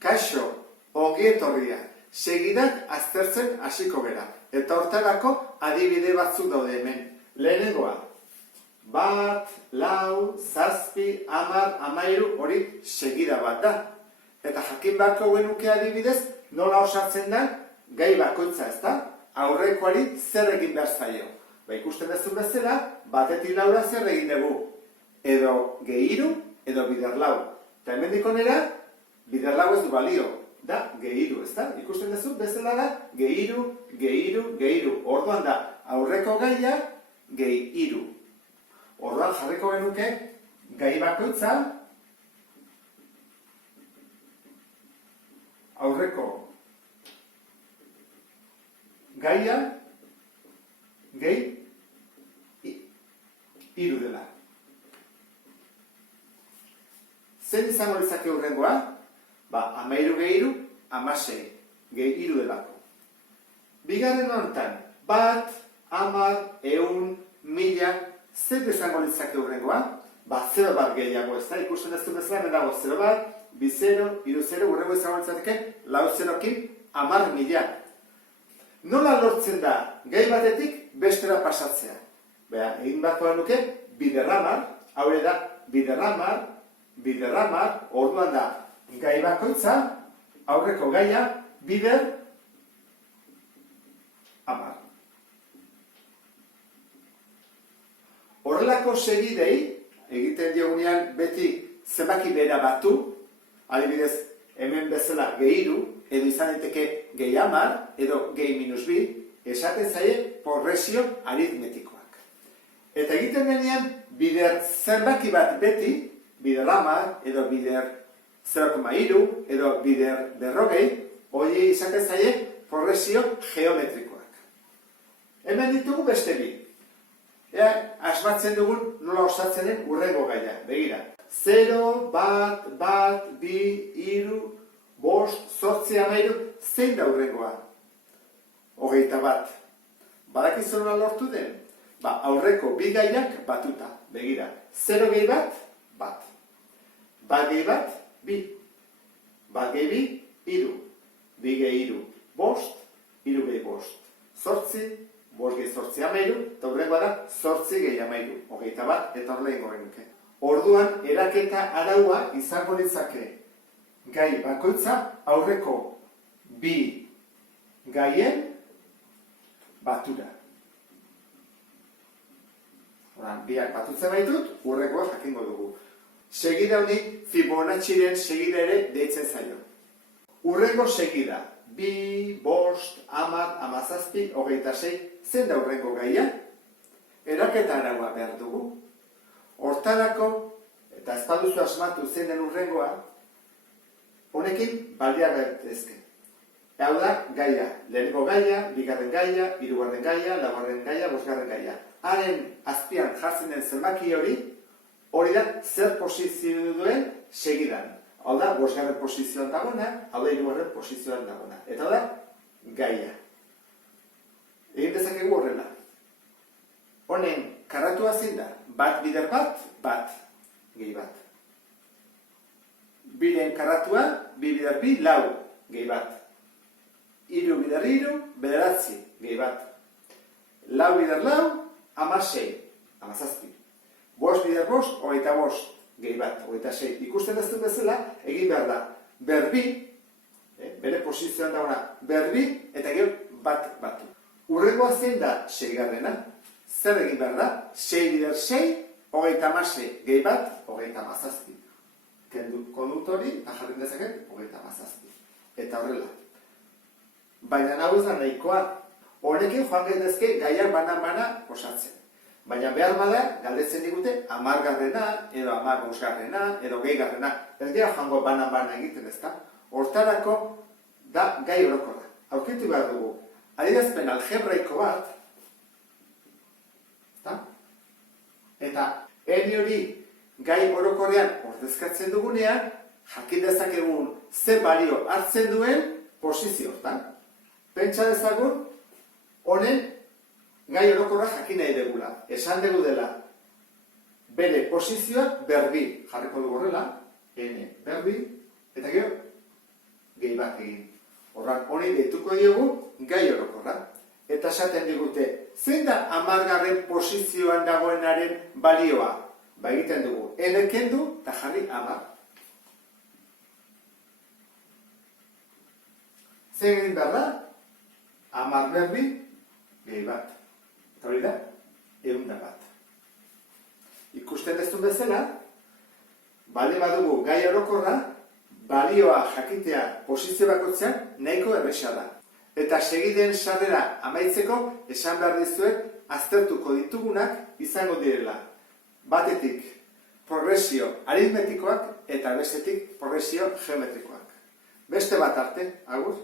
Kaixo, ongi etorria, segidak aztertzen hasiko gera. Eta hortarako adibide batzuk daude hemen. Lehenengoa, 1, 4, 7, 10, 13 hori segida bat da. Eta jakin beharko genuke adibidez, nola osatzen da gai bakoitza, ezta? Aurrekoari zer egin behar zaio. Ikusten duzun bezala, batetik laura zer egin dugu. Edo gehiru, edo bider lau. Eta hemendik onera, bider lau ez du balio. Da, gehiru, ezta? Ikusten duzu bezala da, gehiru, gehiru, gehiru. Orduan da, aurreko gaia, gehiru. Orduan jarriko genuke, gai bakoitza, aurreko gaia, hiru dela. Zer izango litzake hurrengoa? 13 gehiru, 16. Hiru delako. Bigarren honetan, 1, 10, 100, 1000, zer izango litzake hurrengoa? 0 bat gehiago ez da, ikusten ez du bezala, hemen dago 0 bat, 2 0, 3 0, hurrengo izango litzateke, 4 0-kin, 10.000. Nola lortzen da, gai batetik bestera pasatzea? Egin batkoa nuke, biderramar, haure da, biderramar, orduan da, gai bakoitza, aurreko gaia, bider, 10. Horrelako segidei, egiten diogunean beti zenbaki bera batu, adibidez, hemen bezala gehiru, edo izan daiteke gehi 10, edo gehi -2, esaten zaie progresio aritmetikoak. Eta egiten denean, bider zenbaki bat beti, bider 10, edo bider 0,3, edo bider 40, hori izaten zaie progresio geometrikoak. Hemen ditugu beste bi. Asmatzen dugun nola osatzen den hurrengo gaia. Begira. 0, 1, 2, 3, 5, 8, 13, zein da hurrengoa? 21. Badakizu nola lortu den? Aurreko bi gaiak batuta. Begira. 0 gehi bat, 1. 1 gehi bat, 2. 1 gehi 2, 3. 2 gehi 3, 5. 3 gehi 5, 8. 5 gehi 8, 13, eta hurrengoa da 8 gehi 13. 21, eta horrela ingo genuke. Orduan, eraketa araua izango litzake gai bakoitza aurreko bi gaien batura. Biak batutzen baitut, hurrengoa jakingo dugu. Segida honi Fibonacciren segida ere deitzen zaio. Hurrengo segida, 2, 5, 10, 17, 26, zen da hurrengo gaia? Eraketa araua behar dugu. Hortarako, eta ez baduzu asmatu zein den hurrengoa, honekin baldia bertezke. Hau da, gaia. Lehenengo gaia, bigarren gaia, hirugarren gaia, laugarren gaia, bosgarren gaia. Haren azpian jartzen den zenbaki hori da zer posizio duen segidan. Hau da, bosgarren posizioan dagona, hau da, hirugarren posizioan dagona. Eta hau da, gaia. Egin dezakegu horrela. Honen, karratua zein da? 1 bider bat, 1 gehi bat. Biren karratua, 2 bider 2, 4 gehi bat. 3 bider 3, 9 gehi bat. 4 bider 4, 16, 17. 5 bider 5, 25 gehi bat, 26. Ikusten ez du bezala, egin behar da. Berbi, bere posizioan dagoena, berbi, eta gero bat batu. Hurrengoa zein da seigarrena? Zer egin behar da? 6 bider 6, 36 gehi bat, 27. Konduktori, eta jarri dezaket, 27. Eta horrela. Baina hau ez da nahikoa. Honekin joan gaitezke gaiak bana osatzen. Baina behar bada, galdetzen digute, 10garrena, edo 15garrena, edo gehigarrena. Ez dira joango bana egiten ezta. Hortarako da gai orokorra. Aurkitu behar dugu. Adierazpen algebraiko bat, eta eri hori gai orokorrean ordezkatzen dugunean, jakin dezakegun ze balio hartzen duen posizio. Pentsa dezagun, honen gai orokorra jakin nahi degula. Esan dugu dela, bere posizioa berbi jarriko dugu horrela, n berbi, eta gero bat egin. Horran, honi deituko diogu gai orokorra. Eta esaten digute, zein da 10. posizioan dagoenaren balioa? Ba egiten dugu, n kendu eta jarri 10. Zein egin behar da? 10 berri, gehi bat. Eta hori da, 101. Ikusten ez du bezala, bale badugu gai orokorra, balioa jakitea posizio bakotzean nahiko erresa da. Eta segiden sarrera amaitzeko esan behar dizuet aztertuko ditugunak izango direla. Batetik progresio aritmetikoak eta bestetik progresio geometrikoak. Beste bat arte, agur?